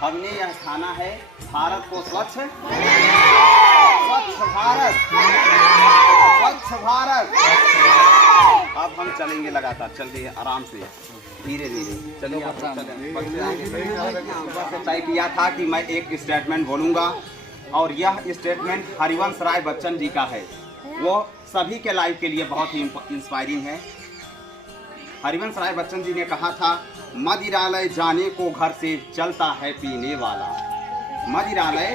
हमने यह ठाना है भारत को स्वच्छ भारत, स्वच्छ भारत। अब हम चलेंगे लगातार, चलिए आराम से, धीरे धीरे चलिए। तय किया था कि मैं एक स्टेटमेंट बोलूँगा और यह स्टेटमेंट हरिवंश राय बच्चन जी का है। वो सभी के लाइफ के लिए बहुत ही इंस्पायरिंग है। हरिवंश राय बच्चन जी ने कहा था, मदिरालय जाने को घर से चलता है पीने वाला, मदिरालय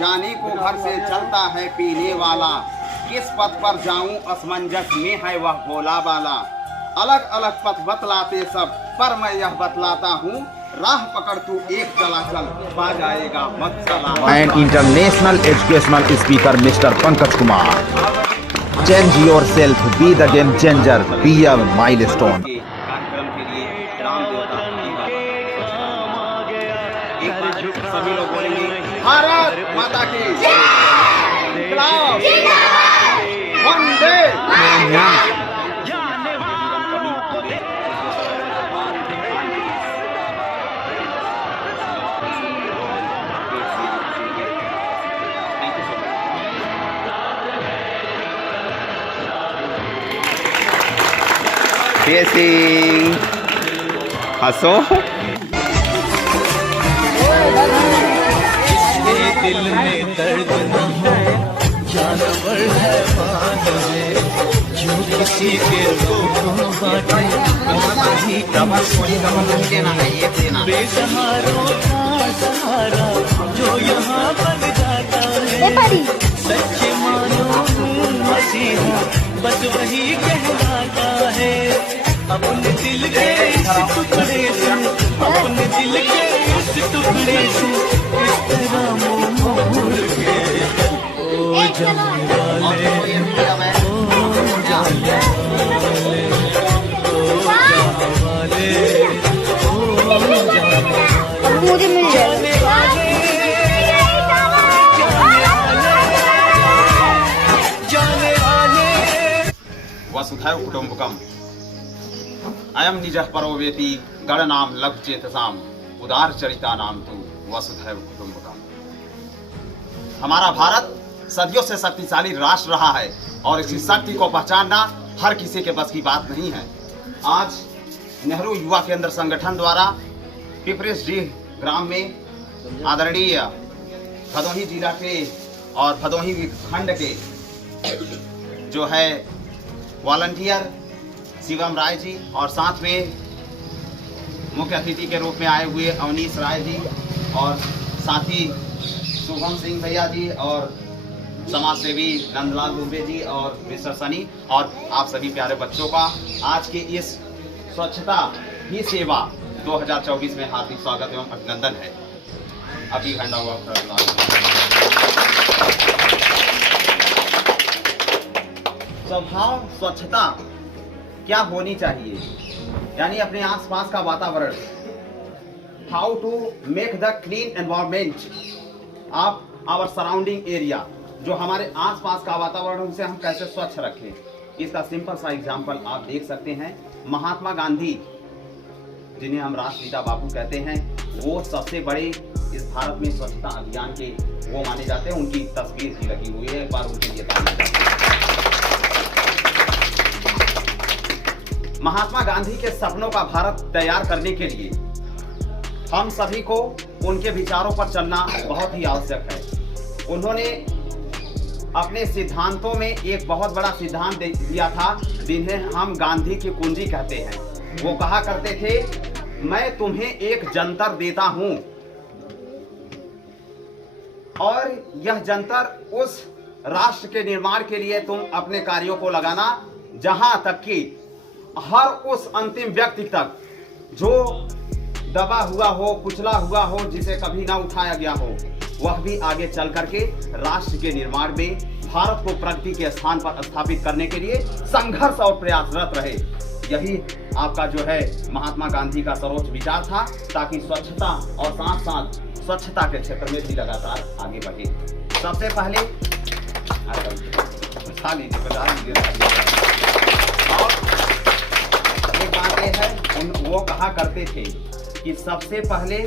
जाने को घर से चलता है पीने वाला, किस पथ पर जाऊं असमंजस में है वह भोला वाला, अलग अलग पथ बतलाते सब पर मैं यह बतलाता हूँ, राह पकड़ तू एक चला चल पा जाएगा मत चला। And international educational speaker mister Pankaj Kumar, change your self, be the game changer, be a milestone. कार्यक्रम के लिए राम देवता एक बार सभी लोग बोलेंगे भारत माता की वंदे। हंसो। दिल में दर्द न है, जानवर है मानव है, जो किसी के को बाटे बेसहारों का सहारा जो यहाँ बन जाता है, सच्चे मानो मसीहा बस वही कहलाता है। अपने दिल के इस टुकड़े से, अपने दिल के इस टुकड़े से इस तरह मोड़ के ओ जाने वाले, ओ जाने वाले, ओ जाने वाले, ओ जाने वाले, जाने वाले। वसुधैव कुटुम्बकम् अयम निजः परो वेति गणनाम लघु चेतसाम उदार चरिता नाम तु वसुधैव कुटुम्बकम्। हमारा भारत सदियों से शक्तिशाली राष्ट्र रहा है और इसी शक्ति को पहचानना हर किसी के बस की बात नहीं है। आज नेहरू युवा केंद्र संगठन द्वारा पिपरेश जी ग्राम में आदरणीय भदोही जिला के और भदोही खंड के जो है वॉलंटियर शिवम राय जी और साथ में मुख्य अतिथि के रूप में आए हुए अवनीश राय जी और साथी शुभम सिंह भैया जी और समाज सेवी नंदलाल दुबे जी और मिस्टर सनी और आप सभी प्यारे बच्चों का आज के इस स्वच्छता ही सेवा 2024 में हार्दिक स्वागत एवं अभिनंदन है। अभी घंटा हुआ स्वभाव स्वच्छता क्या होनी चाहिए, यानी अपने आसपास का वातावरण, how to make the clean environment of our surrounding area, जो हमारे आसपास का वातावरण उसे हम कैसे स्वच्छ रखें। इसका सिंपल सा एग्जांपल आप देख सकते हैं। महात्मा गांधी जिन्हें हम राष्ट्रपिता बापू कहते हैं, वो सबसे बड़े इस भारत में स्वच्छता अभियान के वो माने जाते हैं। उनकी तस्वीर भी लगी हुई है, एक बार उनके लिए महात्मा गांधी के सपनों का भारत तैयार करने के लिए हम सभी को उनके विचारों पर चलना बहुत ही आवश्यक है। उन्होंने अपने सिद्धांतों में एक बहुत बड़ा सिद्धांत दिया था जिन्हें हम गांधी की कुंजी कहते हैं। वो कहा करते थे, मैं तुम्हें एक जंतर देता हूं और यह जंतर उस राष्ट्र के निर्माण के लिए तुम अपने कार्यों को लगाना जहां तक कि हर उस अंतिम व्यक्ति तक जो दबा हुआ हो, कुचला हुआ हो, जिसे कभी ना उठाया गया हो, वह भी आगे चल करके राष्ट्र के निर्माण में भारत को प्रगति के स्थान पर स्थापित करने के लिए संघर्ष और प्रयासरत रहे। यही आपका जो है महात्मा गांधी का सर्वोच्च विचार था, ताकि स्वच्छता और साथ साथ स्वच्छता के क्षेत्र में भी लगातार आगे बढ़े। सबसे पहले और एक बात यह है, वो कहा करते थे कि सबसे पहले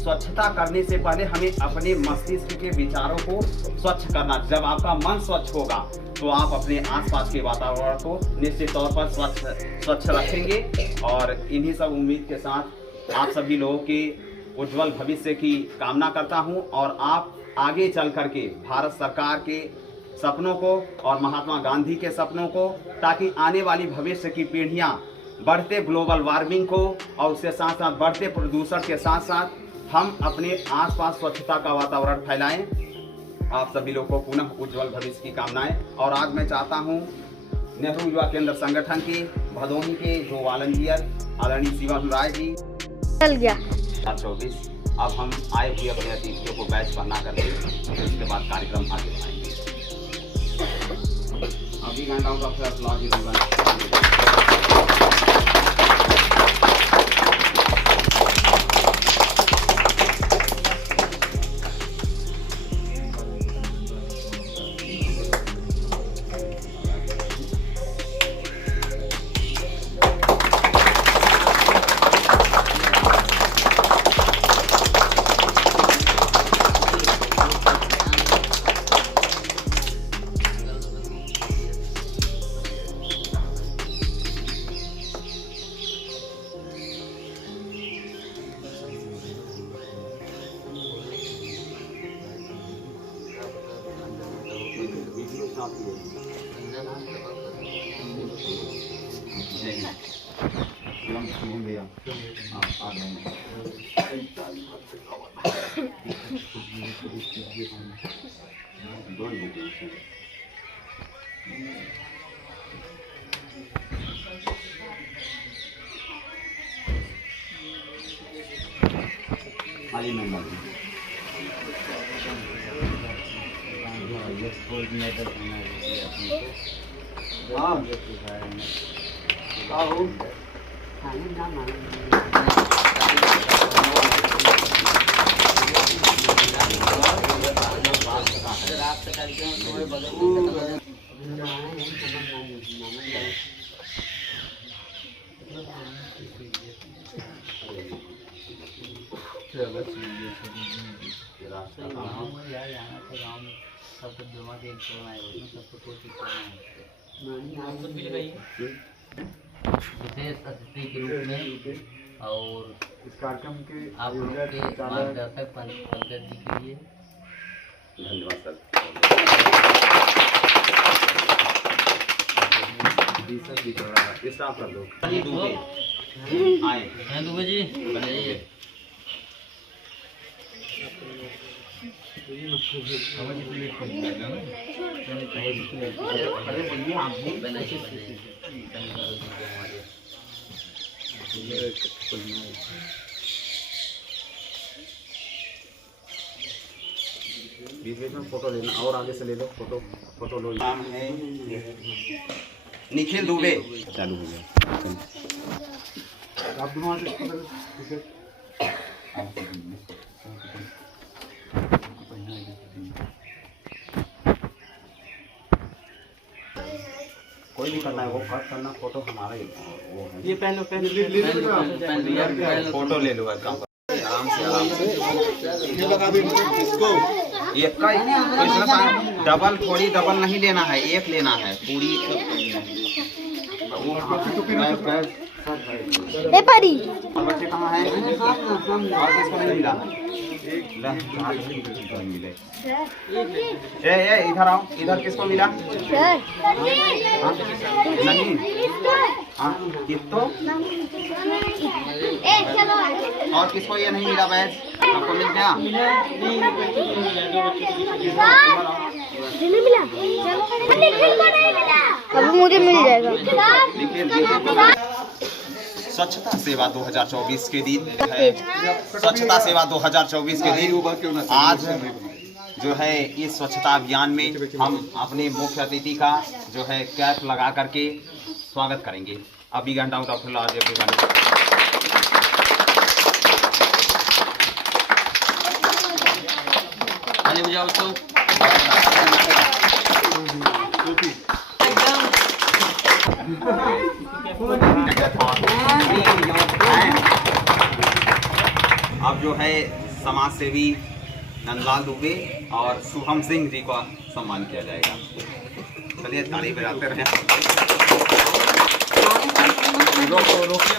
स्वच्छता करने से पहले हमें अपने मस्तिष्क के विचारों को स्वच्छ करना। जब आपका मन स्वच्छ होगा तो आप अपने आसपास के वातावरण को निश्चित तौर पर स्वच्छ रखेंगे। और इन्हीं सब उम्मीद के साथ आप सभी लोगों के उज्जवल भविष्य की कामना करता हूं और आप आगे चल करके भारत सरकार के सपनों को और महात्मा गांधी के सपनों को, ताकि आने वाली भविष्य की पीढ़ियां बढ़ते ग्लोबल वार्मिंग को और उसके साथ साथ बढ़ते प्रदूषण के साथ साथ हम अपने आसपास स्वच्छता का वातावरण फैलाएं। आप सभी लोगों को पुनः उज्जवल भविष्य की कामनाएं। और आज मैं चाहता हूं नेहरू युवा केंद्र संगठन के भदोही के जो वॉलंटियर आदरणीय शिवम राय जी चल गया 2024, अब हम आए हुए अपने अतिथियों को बैच पहना करके फिर उसके बाद कार्यक्रम आगे बढ़ाएंगे। अभी घंटा आगे नंबर विशेष अतिथि के रूप में और इस कार्यक्रम के आप लोग के मार्गदर्शक पंकज जी के लिए धन्यवाद सर। स्टाफ कर दो आए दुबे जी बनाइए। बीच बीच में फोटो लेना और आगे से ले लो फोटो लो। नाम है निखिल दुबे। चालू हो गया। आप दोनों कोई भी करना है वो कट करना, फोटो हमारा ही वो है। ये पहन लो फोटो ले लो आराम से ये लगा भी इसको ये डबल थोड़ी डबल नहीं लेना है, एक लेना है पूरी। ए परी और बच्चे कहाँ हैं? और किसको नहीं मिला? मिले। ए इधर आओ, इधर किसको मिला? नहीं हाँ किसको? और किसको ये नहीं मिला बैच? आपको मिल गया? अब मुझे मिल जाएगा। स्वच्छता सेवा 2024 के दिन है, स्वच्छता सेवा 2024 के दिन आज जो है इस स्वच्छता अभियान में हम अपने मुख्य अतिथि का जो है कैप लगा करके स्वागत करेंगे। अभी घंटा अब जो है समाज सेवी नंदलाल दुबे और शुभम सिंह जी का सम्मान किया जाएगा। चलिए ताली बजाते रहे। रोकिए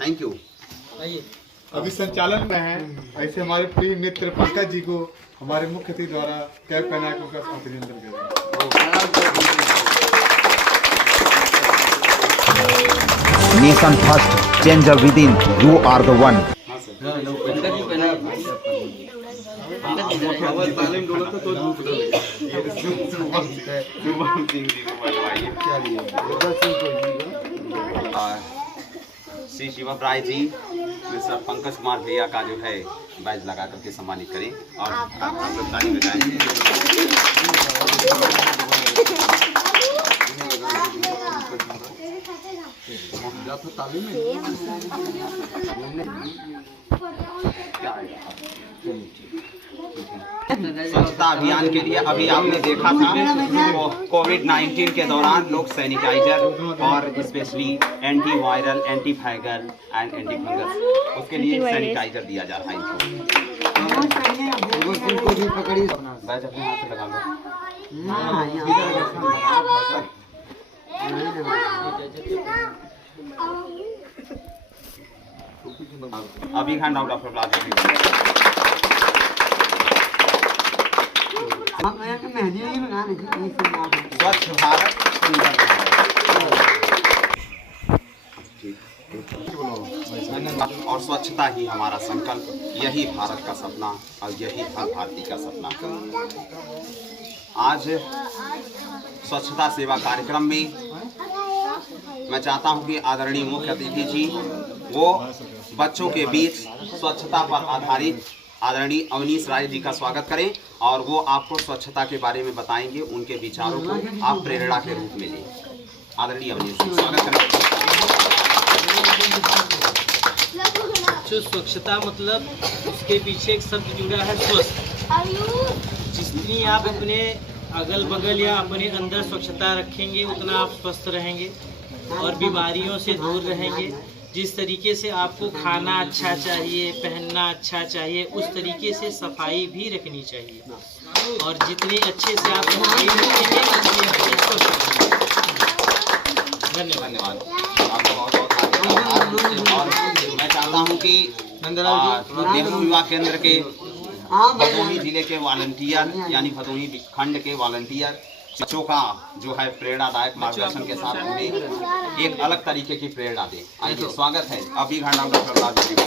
थैंक यू। अभी संचालन में है, ऐसे हमारे प्रिय मित्र पंकज जी को हमारे मुख्य अतिथि द्वारा कैप पहना के उनका अभिनंदन करें। Nation first, changer within. You are the one. Shubham Singh ji को बनवाइए। श्री शिवम राय जी मिस्टर पंकज कुमार भैया का जो है बैज लगा करके सम्मानित करें और आप लोग ताली बजाएं। स्वच्छता अभियान के लिए अभी आपने देखा था कोविड-19 के दौरान लोग सैनिटाइजर और specially anti viral, anti fungal and anti fungus उसके लिए सैनिटाइजर दिया जा रहा है इनको। बैच अपने हाथ से लगा लो। अभी खान डॉक्टर प्रहलाद स्वच्छ भारत सुंदर भारत और स्वच्छता ही हमारा संकल्प, यही भारत का सपना और यही हर भारतीय का सपना। आज स्वच्छता सेवा कार्यक्रम में मैं चाहता हूं कि आदरणीय मुख्य अतिथि जी वो बच्चों के बीच स्वच्छता पर आधारित आदरणीय अवनीश राय जी का स्वागत करें और वो आपको स्वच्छता के बारे में बताएंगे। उनके विचारों को आप प्रेरणा के रूप में लें। आदरणीय अवनीश जी स्वागत करें। जो स्वच्छता मतलब उसके पीछे एक शब्द जुड़ा है स्वस्थ। जितनी आप अपने अगल बगल या अपने अंदर स्वच्छता रखेंगे उतना आप स्वस्थ रहेंगे और बीमारियों से दूर रहेंगे। जिस तरीके से आपको खाना अच्छा चाहिए, पहनना अच्छा चाहिए, उस तरीके से सफाई भी रखनी चाहिए और जितने अच्छे से आप सफाई रखेंगे उतने अच्छे स्वस्थ रहेंगे। धन्यवाद। और मैं चाहता हूँ कि नेहरू युवा केंद्र के भदोही जिले के वॉलंटियर यानी भदोही खंड के वॉलंटियर बच्चों का जो है प्रेरणादायक मार्गदर्शन के साथ उन्हें एक अलग तरीके की प्रेरणा दे। आइए स्वागत है अभी घंटा डॉक्टर प्रहलाद जी को।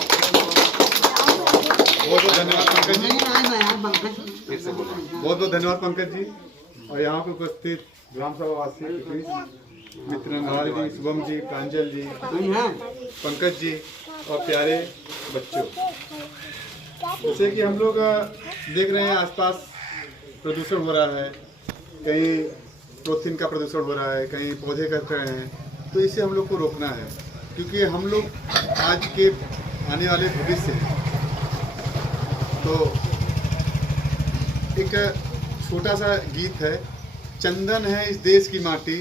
बहुत बहुत धन्यवाद पंकज जी। फिर से बोलें। बहुत बहुत धन्यवाद पंकज जी और यहाँ पे उपस्थित ग्राम सभा वासी मित्र नंदलाल जी, शुभम जी, प्रांजल जी, पंकज जी और प्यारे बच्चों। जैसे कि हम लोग देख रहे हैं आसपास प्रदूषण हो रहा है, कहीं पॉलीथीन का प्रदूषण हो रहा है, कहीं पौधे कट रहे हैं, तो इसे हम लोग को रोकना है क्योंकि हम लोग आज के आने वाले भविष्य हैं। तो एक छोटा सा गीत है, चंदन है इस देश की माटी,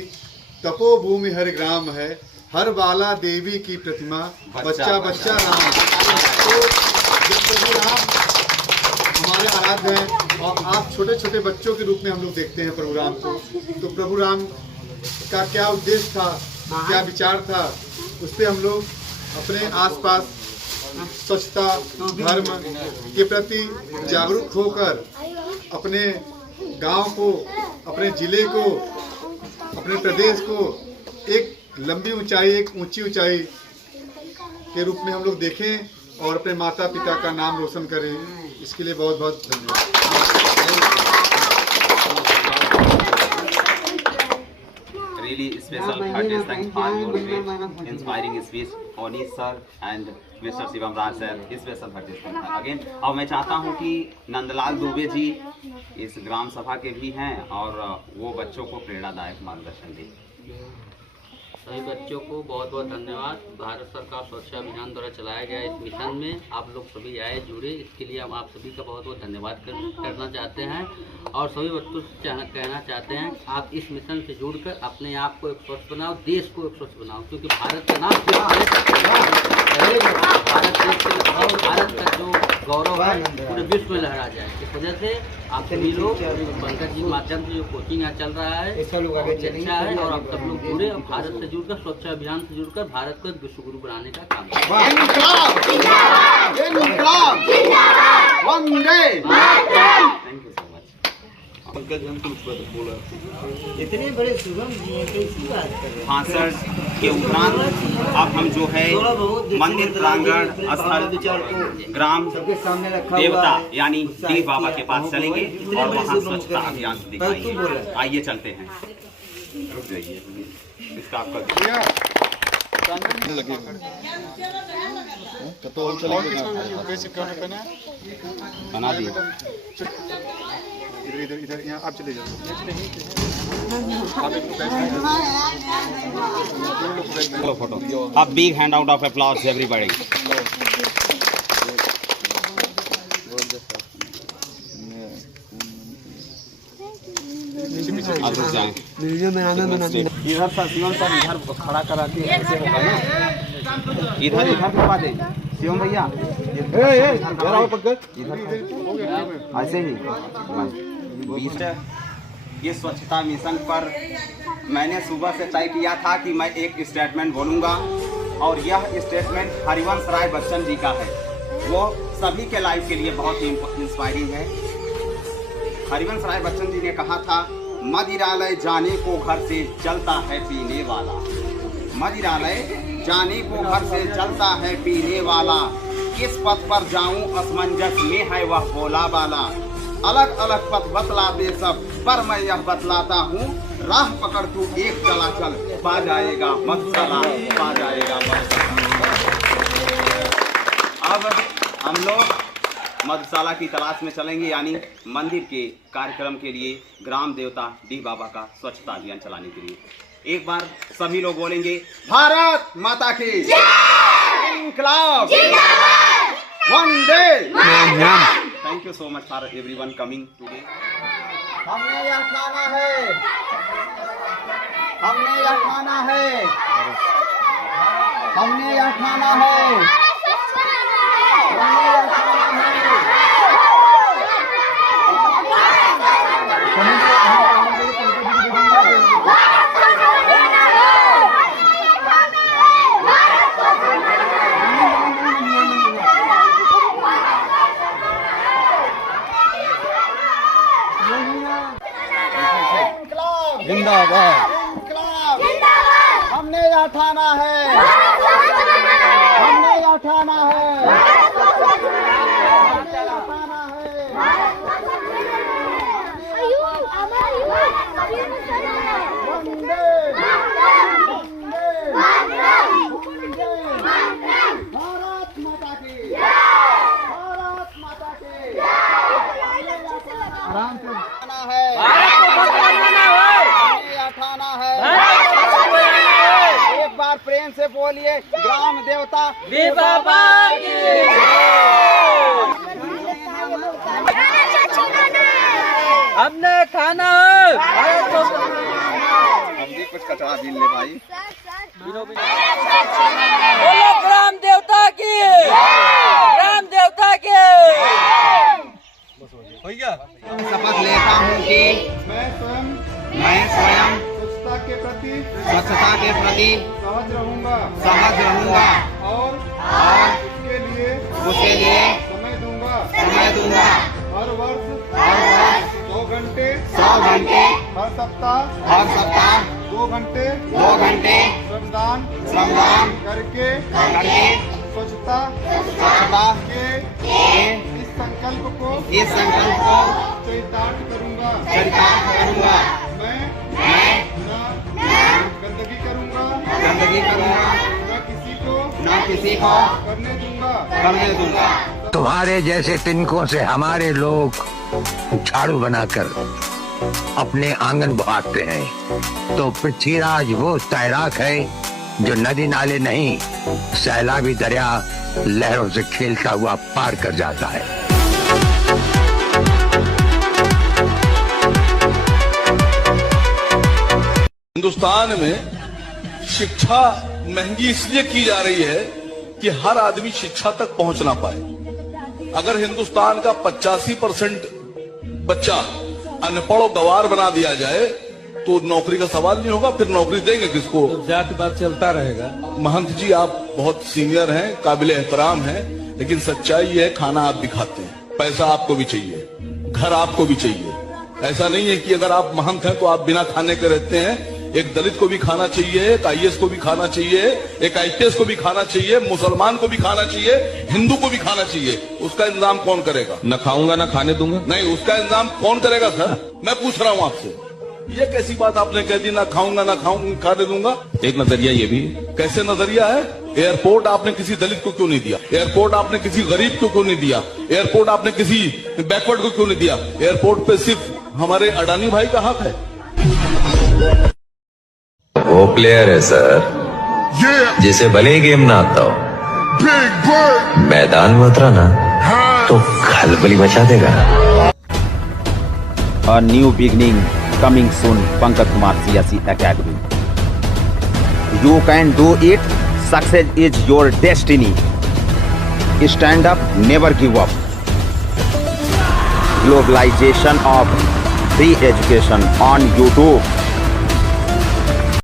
तपोभूमि हर ग्राम है, हर बाला देवी की प्रतिमा, बच्चा बच्चा राम। तो जब प्रभु राम हमारे आराध्य हैं और आप छोटे छोटे बच्चों के रूप में हम लोग देखते हैं प्रभु राम को, तो प्रभु राम का क्या उद्देश्य था, क्या विचार था, उस पर हम लोग अपने आसपास स्वच्छता धर्म के प्रति जागरूक होकर अपने गांव को, अपने जिले को, अपने प्रदेश को एक लंबी ऊंचाई, एक ऊंची ऊंचाई के रूप में हम लोग देखें और अपने माता पिता का नाम रोशन करें। इसके लिए बहुत बहुत धन्यवाद। really special heartiest thanks for your great inspiring speech, Oni sir and Mr. Shivam Raj sir. Special heartiest thanks again. और मैं चाहता हूँ कि नंदलाल दुबे जी इस ग्राम सभा के भी हैं और वो बच्चों को प्रेरणादायक मार्गदर्शन दें। सभी बच्चों को बहुत बहुत धन्यवाद। भारत सरकार स्वच्छ अभियान द्वारा चलाया गया इस मिशन में आप लोग सभी आए जुड़े, इसके लिए हम आप सभी का बहुत बहुत धन्यवाद करना चाहते हैं और सभी बच्चों से कहना चाहते हैं आप इस मिशन से जुड़कर अपने आप को एक स्वच्छ बनाओ, देश को एक स्वच्छ बनाओ, क्योंकि भारत का नाम भारत का जो गौरव है पूरे विश्व में लहरा जाए। इस वजह से आप सभी लोग पंकज जी के माध्यम से जो कोचिंग यहाँ चल रहा है अच्छा है और आप सब लोग जुड़े और भारत से जुड़कर स्वच्छ अभियान से जुड़कर भारत को विश्व गुरु बनाने का काम इतने बड़े शुभम जी हैं कैसी बात कर रहे हैं। भाषण के उपरांत अब हम जो है मंदिर प्रांगण स्थल ग्राम देवता यानी डी बाबा के पास चलेंगे और वहाँ स्वच्छता अभियान दिखाएंगे। आइए चलते हैं। रुक जाइए, इसका आपका बना दिए। इधर इधर यहाँ आप चले जाओ। फोटो अब big hand out of applause everybody. Video में आना इधर सर शिवम सर इधर खड़ा करा के ऐसे होगा ना, इधर इधर करवा दे शिवम भैया, ऐसे ही। ये स्वच्छता मिशन पर मैंने सुबह से तय किया था कि मैं एक स्टेटमेंट बोलूँगा और यह स्टेटमेंट हरिवंश राय बच्चन जी का है। वो सभी के लाइफ के लिए बहुत ही इंस्पायरिंग है। हरिवंश राय बच्चन जी ने कहा था, मदिरालय जाने को घर से चलता है पीने वाला, मदिरालय जाने को घर से चलता है पीने वाला, किस पथ पर जाऊं असमंजस में है वह भोला बाला, अलग अलग पथ बतलाते सब पर मैं यह बतलाता हूँ, राह पकड़ तू एक चला चल पा जाएगा मधुशाला, पा जाएगा मधुशाला। अब हम लोग मधुशाला की तलाश में चलेंगे, यानी मंदिर के कार्यक्रम के लिए ग्राम देवता डी बाबा का स्वच्छता अभियान चलाने के लिए। एक बार सभी लोग बोलेंगे, भारत माता की इंकलाब वंदे। Thank you so much for everyone coming today. हमने यह खाना है, हमने यह खाना है, हमने यह खाना है, हमने यह खाना है। जिंदाबाद, हमने यह ठाना है, हमने यह ठाना है, हमने यह ठाना है। वंदे भारत माता की, भारत माता की। आराम से खाना है, खाना है। एक बार प्रेम से बोलिए, ग्राम देवता डी बाबा की। हमने खाना है। हम भी कुछ कचरा बीन ले भाई। बोलो ग्राम देवता की, ग्राम देवता की। शपथ लेता हूँ कि मैं स्वयं स्वच्छता के प्रति सहज रहूँगा और उसके लिए समय दूंगा। हर वर्ष 100 घंटे, हर सप्ताह 2 घंटे श्रमदान करके स्वच्छता के इस संकल्प को चरितार्थ करूंगा। मैं सीखो करने दूंगा। तुम्हारे जैसे तिनकों से हमारे लोग झाड़ू बनाकर अपने आंगन बहाते हैं, तो पृथ्वीराज वो तैराक है जो नदी नाले नहीं, सैलाबी दरिया लहरों से खेलता हुआ पार कर जाता है। हिंदुस्तान में शिक्षा महंगी इसलिए की जा रही है कि हर आदमी शिक्षा तक पहुंच ना पाए। अगर हिंदुस्तान का 85% बच्चा अनपढ़ और गवार बना दिया जाए तो नौकरी का सवाल नहीं होगा, फिर नौकरी देंगे किसको? तो जाति बात चलता रहेगा। महंत जी आप बहुत सीनियर हैं, काबिल एहतराम हैं, लेकिन सच्चाई है खाना आप भी खाते हैं, पैसा आपको भी चाहिए, घर आपको भी चाहिए। ऐसा नहीं है कि अगर आप महंत हैं तो आप बिना खाने के रहते हैं। एक दलित को भी खाना चाहिए, एक आईएएस को भी खाना चाहिए, एक आईपीएस को भी खाना चाहिए, मुसलमान को भी खाना चाहिए, हिंदू को भी खाना चाहिए। उसका इंतजाम कौन करेगा? न खाऊंगा न खाने दूंगा। नहीं, उसका इंतजाम कौन करेगा सर? मैं पूछ रहा हूँ आपसे, ये कैसी बात आपने कह दी? ना खाऊंगा ना खाने दूंगा। एक नजरिया ये भी कैसे नजरिया है? एयरपोर्ट आपने किसी दलित को क्यों नहीं दिया? एयरपोर्ट आपने किसी गरीब को क्यों नहीं दिया? एयरपोर्ट आपने किसी बैकवर्ड को क्यों नहीं दिया? एयरपोर्ट पे सिर्फ हमारे अडानी भाई का हक है। वो प्लेयर है सर जिसे भले ही गेम ना आता हो, मैदान में उतरा ना तो खलबली मचा देगा। A new beginning coming soon, Pankaj Kumar CSE Academy. You can do it. Success is your destiny. Stand up, never give up. Globalization of free education on YouTube.